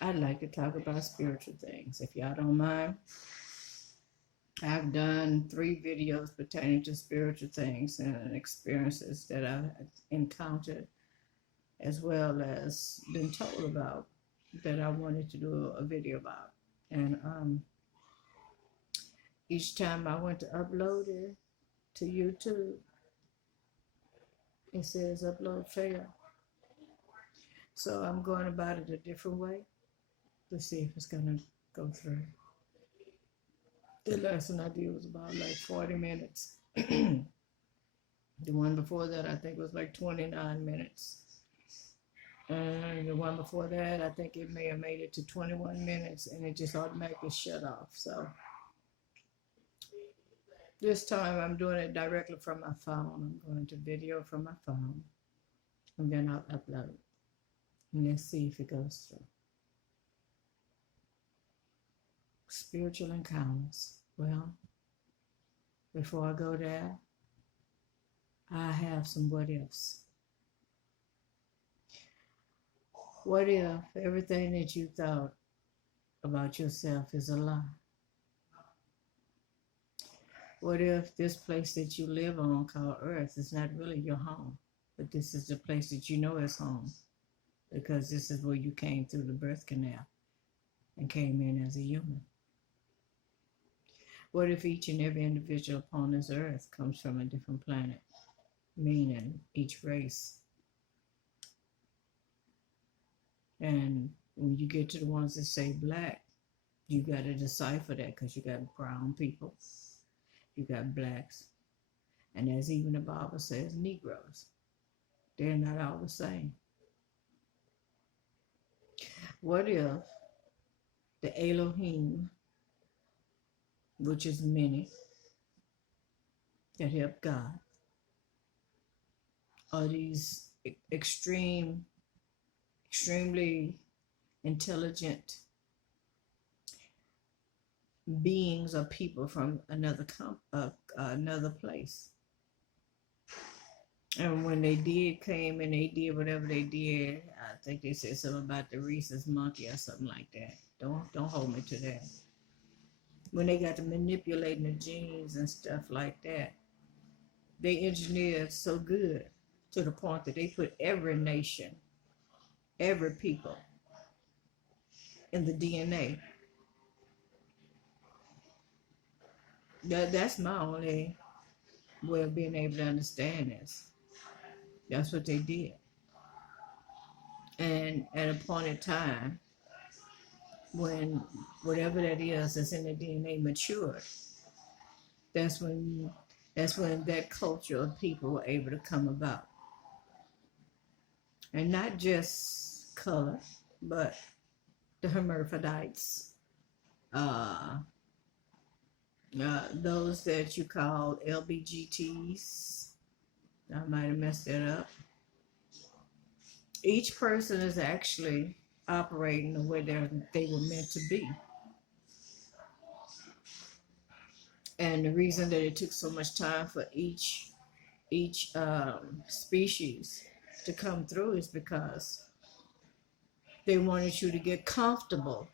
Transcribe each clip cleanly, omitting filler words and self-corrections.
I'd like to talk about spiritual things. If y'all don't mind, I've done 3 videos pertaining to spiritual things and experiences that I've encountered, as well as been told about, that I wanted to do a video about. And each time I went to upload it to YouTube, it says upload failed. So I'm going about it a different way to see if it's gonna go through. The lesson I did was about like 40 minutes. The one before that I think was like 29 minutes. And the one before that, I think it may have made it to 21 minutes and it just automatically shut off. So this time I'm doing it directly from my phone. I'm going to video from my phone and then I'll upload. And let's see if it goes through. Spiritual encounters. Well, before I go there, I have some what ifs. What if everything that you thought about yourself is a lie? What if this place that you live on called Earth is not really your home, but this is the place that you know is home because this is where you came through the birth canal and came in as a human? What if each and every individual upon this earth comes from a different planet, meaning each race? And when you get to the ones that say black, you got to decipher that because you got brown people, you got blacks, and as even the Bible says, Negroes. They're not all the same. What if the Elohim, which is many, that help God, are these extremely intelligent beings or people from another place? And when they came and they did whatever they did, I think they said something about the rhesus monkey or something like that. Don't hold me to that. When they got to manipulating the genes and stuff like that, they engineered so good to the point that they put every nation, every people in the DNA. That's my only way of being able to understand this. That's what they did. And at a point in time, when whatever that is that's in the DNA matured, that's when that culture of people were able to come about. And not just color, but the hermaphrodites, those that you call LBGTs. I might have messed that up. Each person is actually operating the way they were meant to be. And the reason that it took so much time for each species to come through is because they wanted you to get comfortable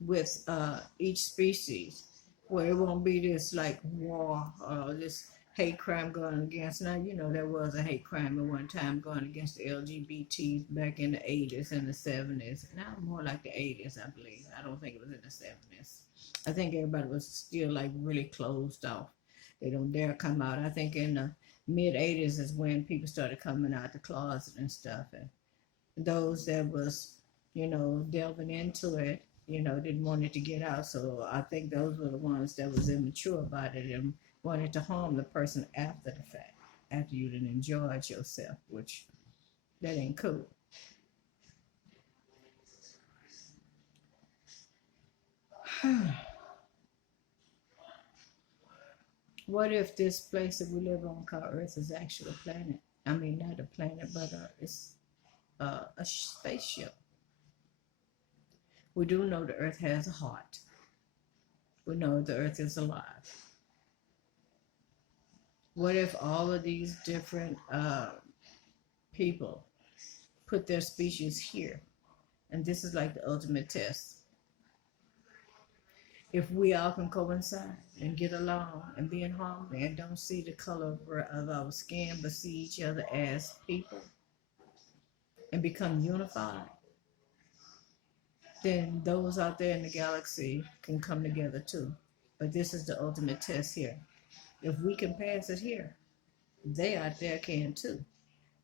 with each species, where it won't be this like war or this hate crime going against. Now, you know, there was a hate crime at one time going against the LGBTs back in the 80s and the 70s. Now, more like the 80s, I believe. I don't think it was in the 70s. I think everybody was still like really closed off. They don't dare come out. I think in the mid 80s is when people started coming out the closet and stuff. And those that was, you know, delving into it, you know, didn't want it to get out. So I think those were the ones that was immature about it and wanted to harm the person after the fact, after you done enjoyed yourself, which that ain't cool. What if this place that we live on called Earth is actually a planet? I mean, not a planet, but it's a spaceship. We do know the Earth has a heart. We know the Earth is alive. What if all of these different people put their species here And this is like the ultimate test. If we all can coincide and get along and be in harmony and don't see the color of our skin, but see each other as people and become unified, then those out there in the galaxy can come together too. But this is the ultimate test here. If we can pass it here, they out there can too.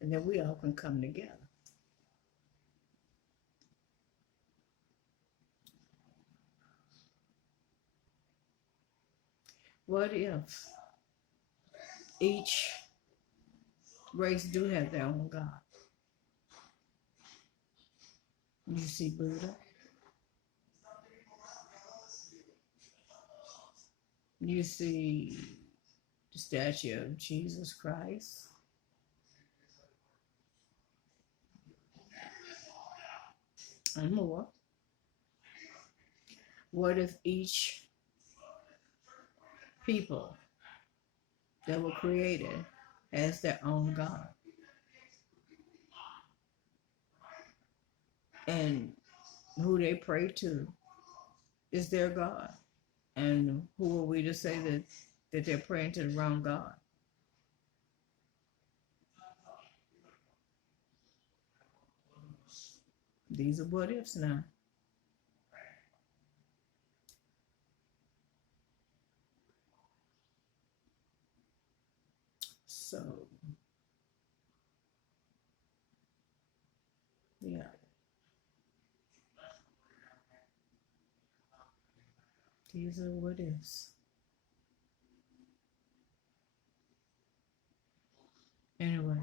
And then we all can come together. What if each race do have their own God? You see Buddha. You see the statue of Jesus Christ. And more. What if each people that were created has their own God? And who they pray to is their God. And who are we to say that they're praying to the wrong God? These are what ifs now. So, yeah. These are what ifs. Anyway.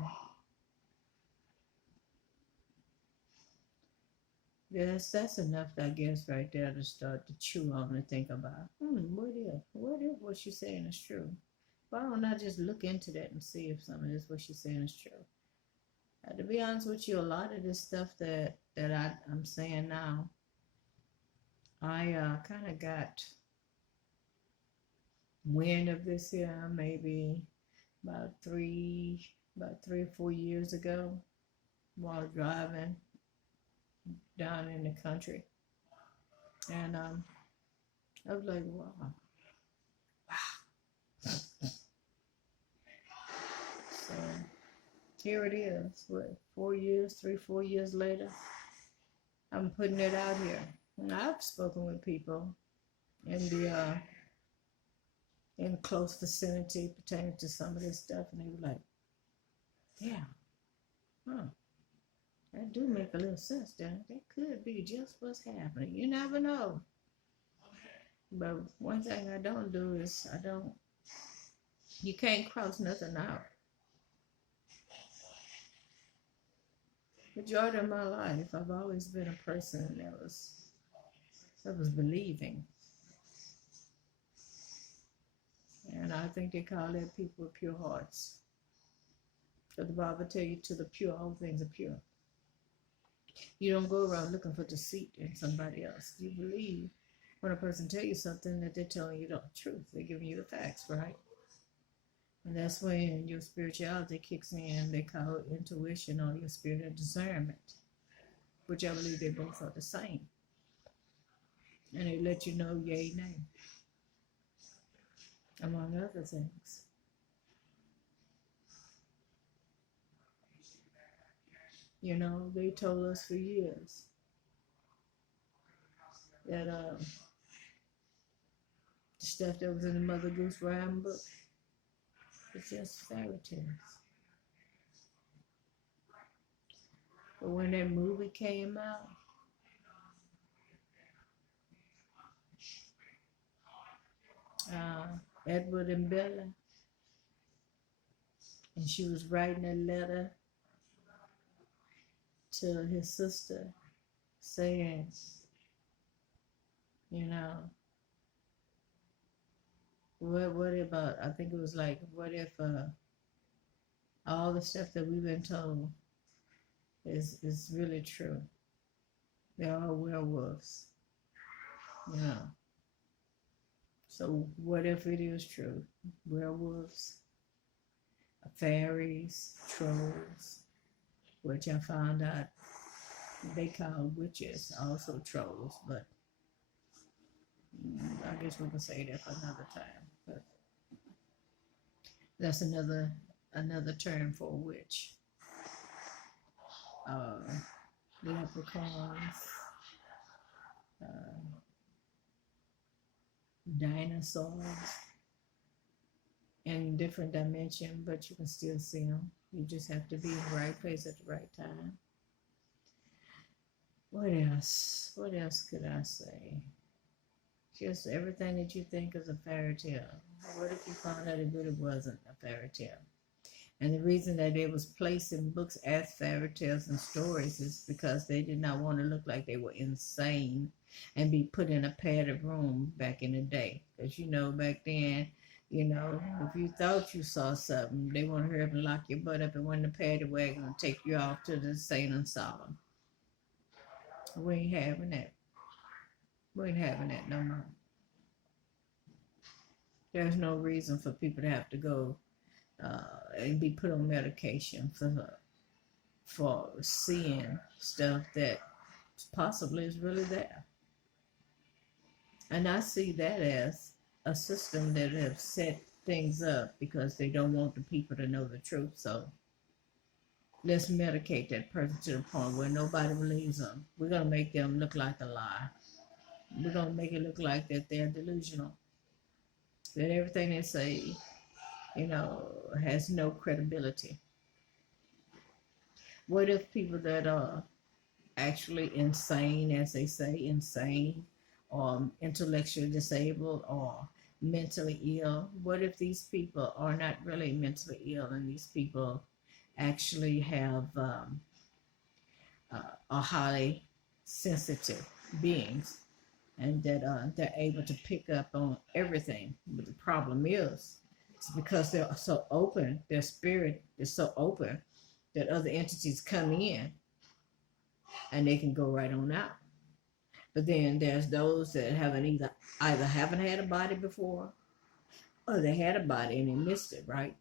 Yes, that's enough, I guess, right there to start to chew on and think about. What if? What if what she's saying is true? Why don't I just look into that and see if some of this what she's saying is true? To be honest with you, a lot of this stuff that I'm saying now, I kind of got wind of this here maybe about three or 4 years ago while driving down in the country. And I was like, wow. So here it is. What, 4 years, 4 years later, I'm putting it out here. And I've spoken with people in the in close vicinity pertaining to some of this stuff, and they were like, yeah, that do make a little sense, then. That could be just what's happening. You never know. But one thing I don't do is you can't cross nothing out. Majority of my life, I've always been a person that was believing. And I think they call that people with pure hearts. Because the Bible tells you, to the pure, all things are pure. You don't go around looking for deceit in somebody else. You believe when a person tells you something that they're telling you the truth. They're giving you the facts, right? And that's when your spirituality kicks in. They call it intuition or your spirit of discernment, which I believe they both are the same. And they let you know yay, nay, among other things. You know, they told us for years that the stuff that was in the Mother Goose rhyme book was just fairy tales. But when that movie came out, Edward and Bella, and she was writing a letter to his sister saying, you know, what about, I think it was like, what if all the stuff that we've been told is really true? They're all werewolves, you know. So what if it is true? Werewolves, fairies, trolls, which I found out they call witches also trolls, but I guess we can say that for another time. But that's another term for a witch. Uh, Leprechauns, uh, dinosaurs in different dimension, but you can still see them. You just have to be in the right place at the right time. What else? What else could I say? Just everything that you think is a fairy tale. What if you found out it really wasn't a fairy tale? And the reason that it was placed in books as fairy tales and stories is because they did not want to look like they were insane and be put in a padded room back in the day. Because, back then, if you thought you saw something, they want to hurry up and lock your butt up and run the paddy wagon and take you off to the insane asylum. We ain't having that. We ain't having that no more. There's no reason for people to have to go and be put on medication for seeing stuff that possibly is really there. And I see that as a system that have set things up because they don't want the people to know the truth. So let's medicate that person to the point where nobody believes them. We're going to make them look like a lie. We're going to make it look like that they're delusional. That everything they say, has no credibility. What if people that are actually insane, as they say, insane, or intellectually disabled, or mentally ill? What if these people are not really mentally ill and these people actually have are highly sensitive beings and that they're able to pick up on everything? But the problem is, it's because they're so open, their spirit is so open that other entities come in and they can go right on out. But then there's those that either haven't had a body before, or they had a body and they missed it, right?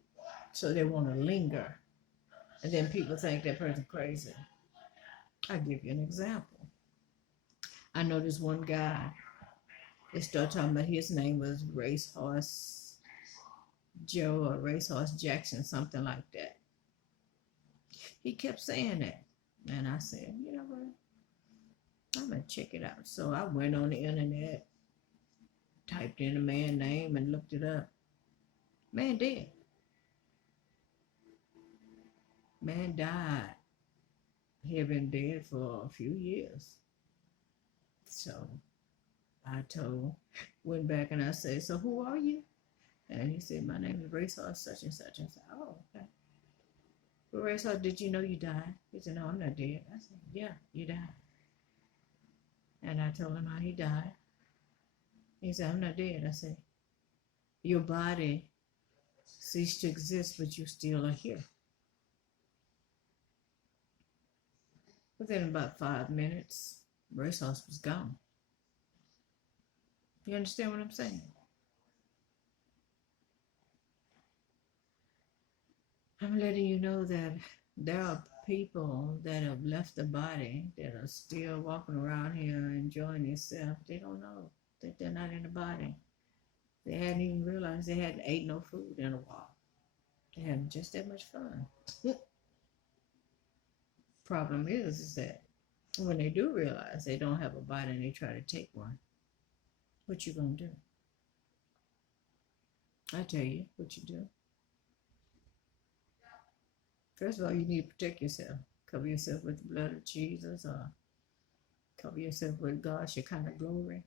So they want to linger. And then people think that person's crazy. I'll give you an example. I know this one guy, they started talking about his name was Racehorse Joe or Racehorse Jackson, something like that. He kept saying that. And I said, you know what? I'm going to check it out. So I went on the internet, typed in the man's name and looked it up. Man dead. Man died. He had been dead for a few years. So I went back and I said, so who are you? And he said, my name is Racehorse such and such. I said, oh, okay. Well, Racehorse, did you know you died? He said, no, I'm not dead. I said, yeah, you died. And I told him how he died. He said, I'm not dead. I said, your body ceased to exist, but you still are here. Within about 5 minutes, Racehorse was gone. You understand what I'm saying? I'm letting you know that there are people that have left the body that are still walking around here enjoying themselves. They don't know that they're not in the body. They hadn't even realized they hadn't ate no food in a while. They're having just that much fun. Problem is that when they do realize they don't have a body and they try to take one, what you gonna do? I tell you what you do. First of all, you need to protect yourself. Cover yourself with the blood of Jesus, or cover yourself with God's Shekinah glory.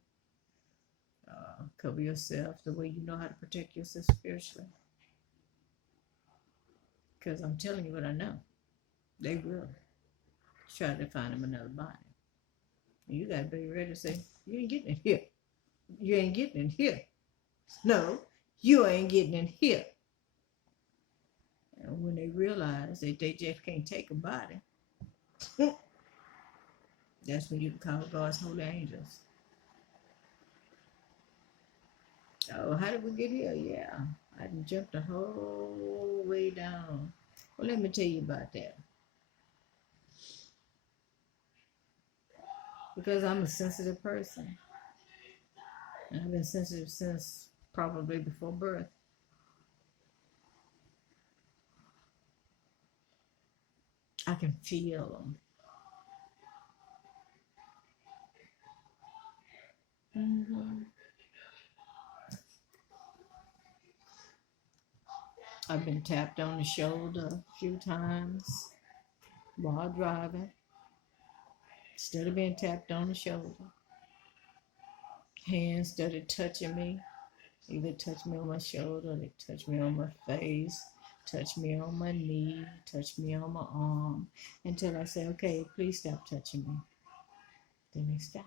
Cover yourself the way you know how to protect yourself spiritually. Because I'm telling you what I know. They will try to find them another body. You got to be ready to say, you ain't getting in here. You ain't getting in here. No, you ain't getting in here. And when they realize that they just can't take a body, that's when you can call God's holy angels. Oh, how did we get here? Yeah, I jumped the whole way down. Well, let me tell you about that. because I'm a sensitive person. And I've been sensitive since probably before birth. I can feel them. I've been tapped on the shoulder a few times while driving. Instead of being tapped on the shoulder, hands started touching me. Either touch me on my shoulder, they touch me on my face, touch me on my knee, touch me on my arm, until I say, okay, please stop touching me. Then they stop.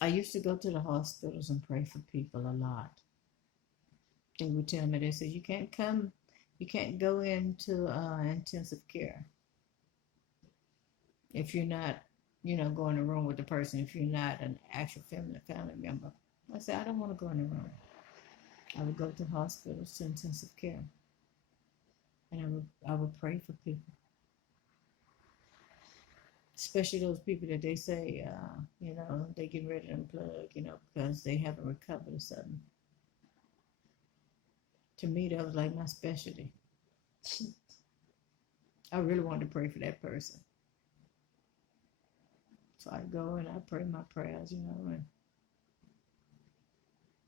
I used to go to the hospitals and pray for people a lot. They would tell me, they said, you can't go into intensive care if you're not, go in the room with the person, if you're not an actual family member. I said, I don't want to go in the room. I would go to hospitals to intensive care, and I would pray for people, especially those people that they say, they get ready to unplug, because they haven't recovered or something. To me, that was like my specialty. I really wanted to pray for that person. So I go and I pray my prayers, and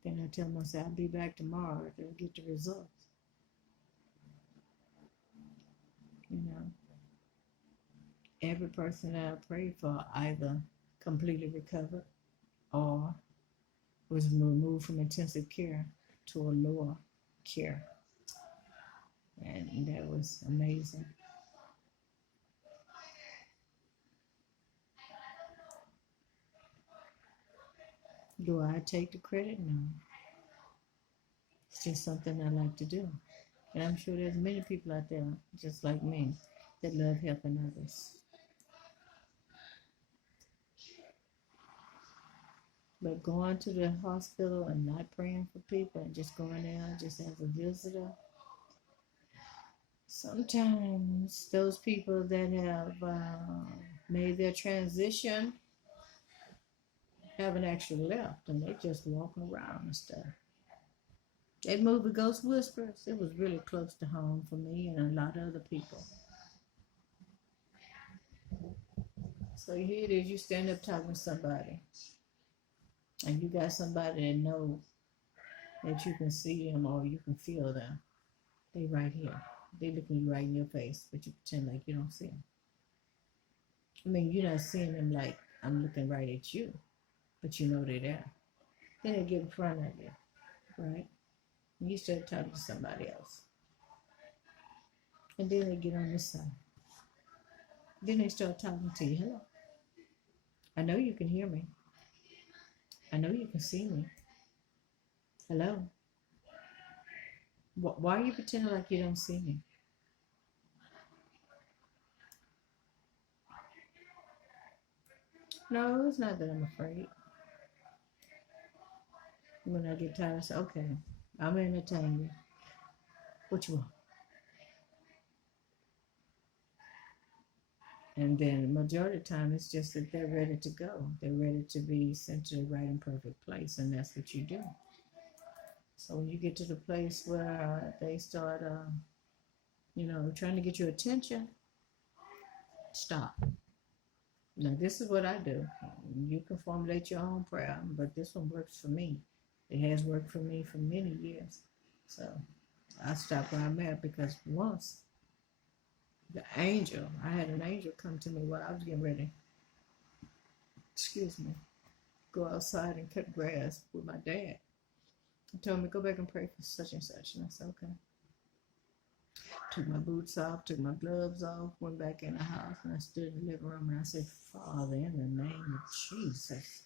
then I tell myself I'll be back tomorrow to get the results. Every person that I prayed for either completely recovered or was removed from intensive care to a lower care. And that was amazing. Do I take the credit? No. It's just something I like to do. And I'm sure there's many people out there just like me that love helping others. But going to the hospital and not praying for people and just going there just as a visitor, sometimes those people that have made their transition haven't actually left, and they just walking around and stuff. That movie Ghost Whispers, it was really close to home for me and a lot of other people. So here it is, you stand up talking to somebody, and you got somebody that know that you can see them or you can feel them. They right here. They looking you right in your face, but you pretend like you don't see them. I mean, you're not seeing them like I'm looking right at you, but you know they're there. Then they get in front of you, right? And you start talking to somebody else. And then they get on this side. Then they start talking to you. Hello. I know you can hear me. I know you can see me. Hello. Why are you pretending like you don't see me? No, it's not that I'm afraid. When I get tired, I say, okay, I'm entertaining you. What you want? And then the majority of the time, it's just that they're ready to go. They're ready to be sent to the right and perfect place, and that's what you do. So when you get to the place where they start, trying to get your attention, stop. Now, this is what I do. You can formulate your own prayer, but this one works for me. It has worked for me for many years. So I stopped where I'm at because once I had an angel come to me while I was getting ready, go outside and cut grass with my dad. He told me, go back and pray for such and such. And I said, okay. Took my boots off, took my gloves off, went back in the house, and I stood in the living room and I said, Father, in the name of Jesus.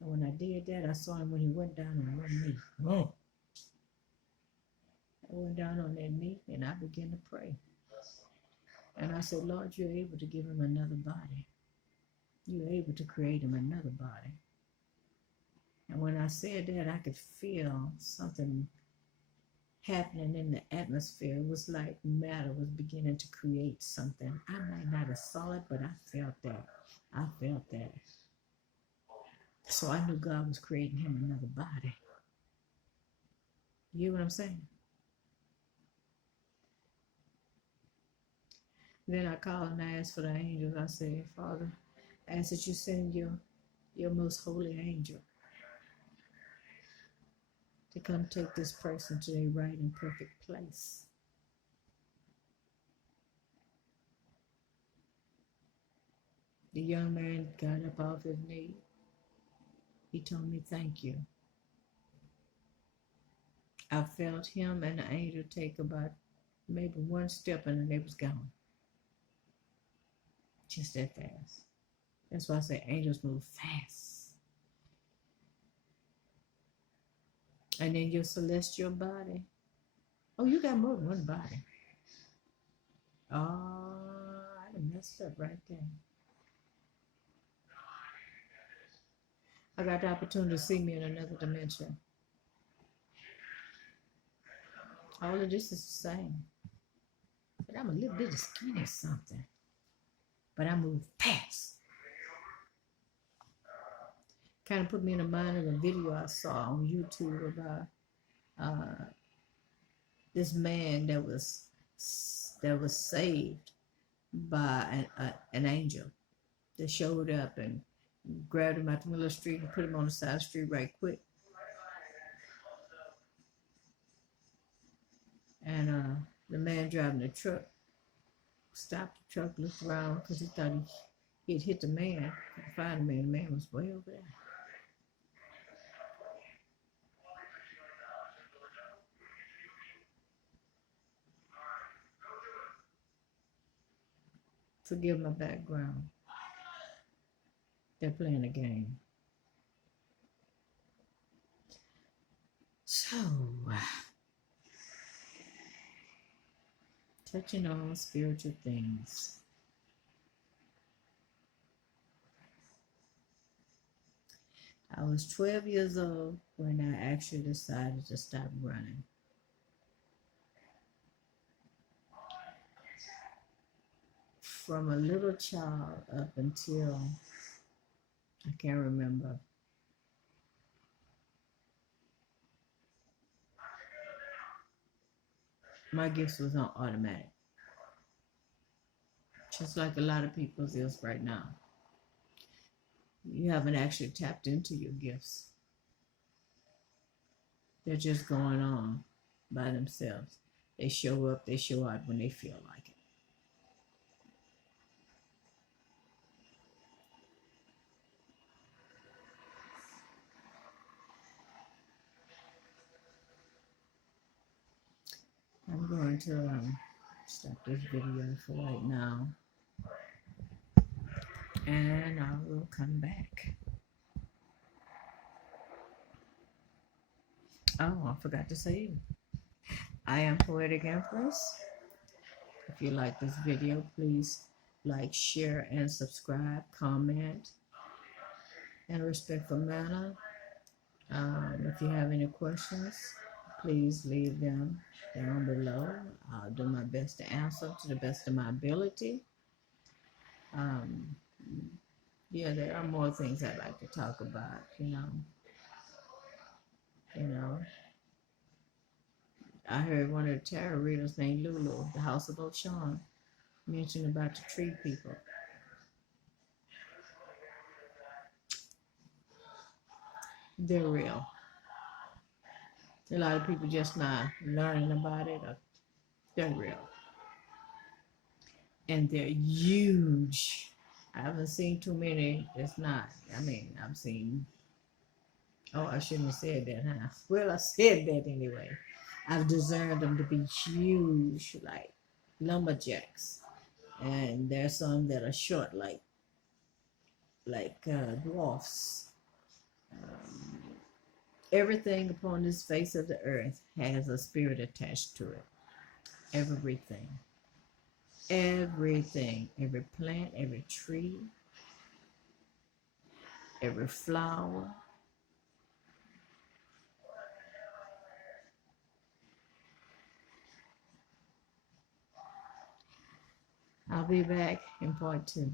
And when I did that, I saw him when he went down on one knee. Oh. I went down on that knee and I began to pray. And I said, Lord, you're able to give him another body. you're able to create him another body. And when I said that, I could feel something happening in the atmosphere. It was like matter was beginning to create something. I might not have saw it, but I felt that. I felt that. So I knew God was creating him another body. You hear what I'm saying? Then I called and I asked for the angels. I said, Father, I ask that you send your most holy angel to come take this person to their right and perfect place. The young man got up off his knee. He told me, thank you. I felt him and the angel take about maybe one step and then they was gone. Just that fast. That's why I say angels move fast. And then your celestial body. Oh, you got more than one body. Oh, I done messed up right there. I got the opportunity to see me in another dimension. All of this is the same. But I'm a little bit skinny or something. But I move fast. Kind of put me in the mind of a video I saw on YouTube about this man that was saved by an angel that showed up and grabbed him out the middle of the street and put him on the side of the street right quick. And the man driving the truck stopped the truck, looked around because he thought he had hit the man. Couldn't find the man. The man was way over there. Forgive my background. They're playing a game. So, touching on spiritual things. I was 12 years old when I actually decided to stop running. From a little child up until, I can't remember, my gifts was on automatic. Just like a lot of people's is right now. You haven't actually tapped into your gifts. They're just going on by themselves. They show up, they show out when they feel like it. I'm going to stop this video for right now. And I will come back. Oh, I forgot to say, I am Poetic Empress. If you like this video, please like, share, and subscribe, comment, in a respectful manner. If you have any questions, please leave them down below. I'll do my best to answer to the best of my ability. Yeah, there are more things I'd like to talk about, you know. I heard one of the tarot readers named Lulu, the House of Ocean, mention about the tree people. They're real. A lot of people just not learning about it. They're real. And they're huge. I haven't seen too many that's not. I mean, I've seen, oh, I shouldn't have said that, huh? Well, I said that anyway. I've discerned them to be huge, like lumberjacks. And there's some that are short, like dwarfs. Everything upon this face of the earth has a spirit attached to it. Everything. Everything. Every plant, every tree, every flower. I'll be back in part 2.